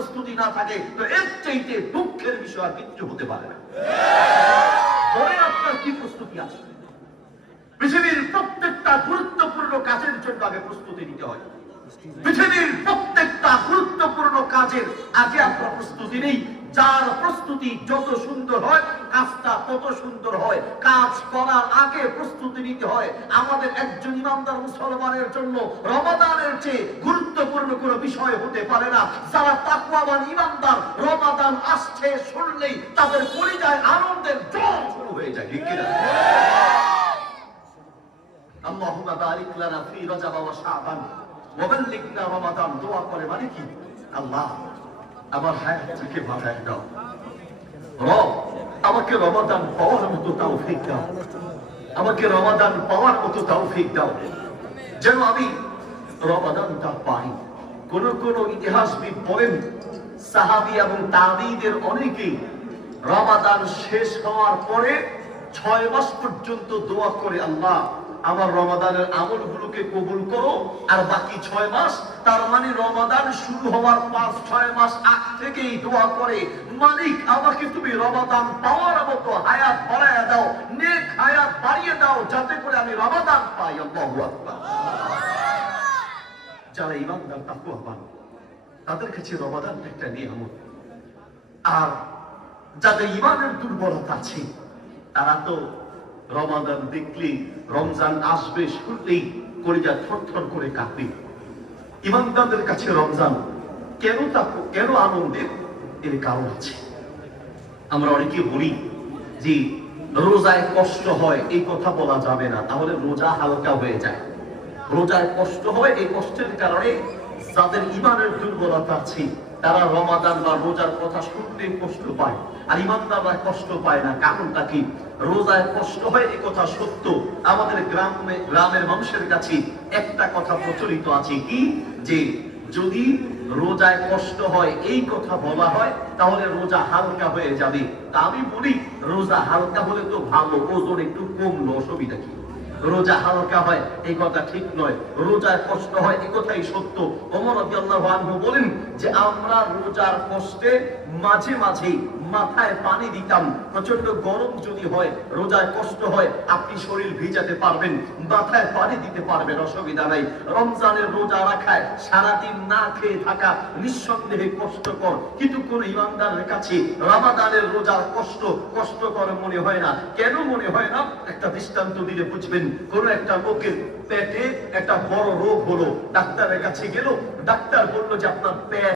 প্রস্তুতি না থাকে তো এর চাইতে দুঃখের বিষয় আর কিছু হতে পারে না। পরে আপনার কি প্রস্তুতি আছে? পৃথিবীর প্রত্যেকটা গুরুত্বপূর্ণ কাজের জন্য আগে প্রস্তুতি নিতে হয়। পৃথিবীর প্রত্যেকটা গুরুত্বপূর্ণ কাজের আগে আমরা প্রস্তুতি নেই। যার প্রস্তুতি যত সুন্দর হয় কাজটা তত সুন্দর হয়। কাজ করার আগে প্রস্তুতি নিতে হয়। আমাদের একজন ইমানদার মুসলমানের জন্য রমাদানের চেয়ে গুরুত্বপূর্ণ কোনো বিষয় হতে পারে না। যারা তাকওয়াবান ইমানদার, রমাদান আসছে শুনলেই তাদের পরিচয় আনন্দের ঝড় শুরু হয়ে যায়। ঠিক কিনা? আল্লাহুম্মা বারিক লানা ফি রজব ওয়া শাবান ওয়া বাল্লিগনা রমাদান। দোয়া করে মানে কি? আল্লাহ আমার হায়াতকে বাড়ায় দাও, রব আমাকে রমাদান পাওয়ার মতো তৌফিক দাও, আমাকে রমাদান পাওয়ার মতো তৌফিক দাও যেন আমি রমাদানটা পাই। কোন কোন ইতিহাসবিদ বলেন সাহাবী এবং তাবিঈদের অনেকেই রমাদান শেষ হওয়ার পরে 6 মাস পর্যন্ত দোয়া করে, আল্লাহ আমার রমাদানের আমলগুলোকে কবুল করো। আর বাকি 6 মাস, তার মানে রমাদান শুরু হওয়ার 5-6 মাস আগ থেকেই দোয়া করে, মালিক আমাকে তুমি রমাদান পাওয়ার মতো হায়াত বাড়ায় দাও, নেক হায়াত বাড়িয়ে দাও যাতে করে আমি রমাদান পাই। আল্লাহু আকবার। যারা ইমানদার তাকওয়াবান তাদের কাছে রমাদান একটা নিয়ামত। আর যাদের ইমানের দুর্বলতা আছে তারা তো রমাদান দেখলেই, রমজান আসবে শুনলেই কলিজা থরথর করে কাঁপে। ইমানদারদের কাছে রমজান কেন আনন্দের? এর কারণ আছে। আমরা অনেকে বলি যে রোজায় কষ্ট হয়, এই কথা বলা যাবে না, তাহলে রোজা হালকা হয়ে যায়। রোজায় কষ্ট হয়, এই কষ্টের কারণে যাদের ইমানের দুর্বলতা আছে তারা রমাদান বা রোজার কথা শুনতে কষ্ট পায়, আর ইমানদাররা কষ্ট পায় না। কারণটা কি? রোজায় কষ্ট হয় এই কথা সত্য। আমাদের গ্রামের মানুষের কাছে একটা কথা প্রচলিত আছে কি, যে যদি রোজায় কষ্ট হয় এই কথা বলা হয় তাহলে রোজা হালকা হয়ে যাবে। তা আমি বলি রোজা হালকা হলে তো ভালো, ওজন একটু কমলো, অসুবিধা কি? রোজা হালকা হয় এই কথা ঠিক নয়, রোজায় কষ্ট হয় এই কথাই সত্য। ওমর রাদিয়াল্লাহু আনহু বলেন যে আমরা রোজার কষ্টে মাঝে মাঝে মাথায় পানি দিতাম। প্রচন্ড গরম যদি হয়, রোজায় কষ্ট হয়, আপনি শরীর ভিজাতে পারবেন, মাথায় পানি দিতে পারবেন, অসুবিধা নাই। রমজানের রোজা রাখায় সারাদিন না খেয়ে থাকা নিঃসন্দেহে কষ্টকর, কিন্তু কোন ইমানদারের কাছে রমাদানের রোজার কষ্টকর মনে হয় না। কেন মনে হয় না? একটা দৃষ্টান্ত দিলে বুঝবেন। কোন একটা লোকের পেটে একটা বড় রোগ হলো, ডাক্তারের কাছে গেল, ডাক্তার বলল যে আপনার পেট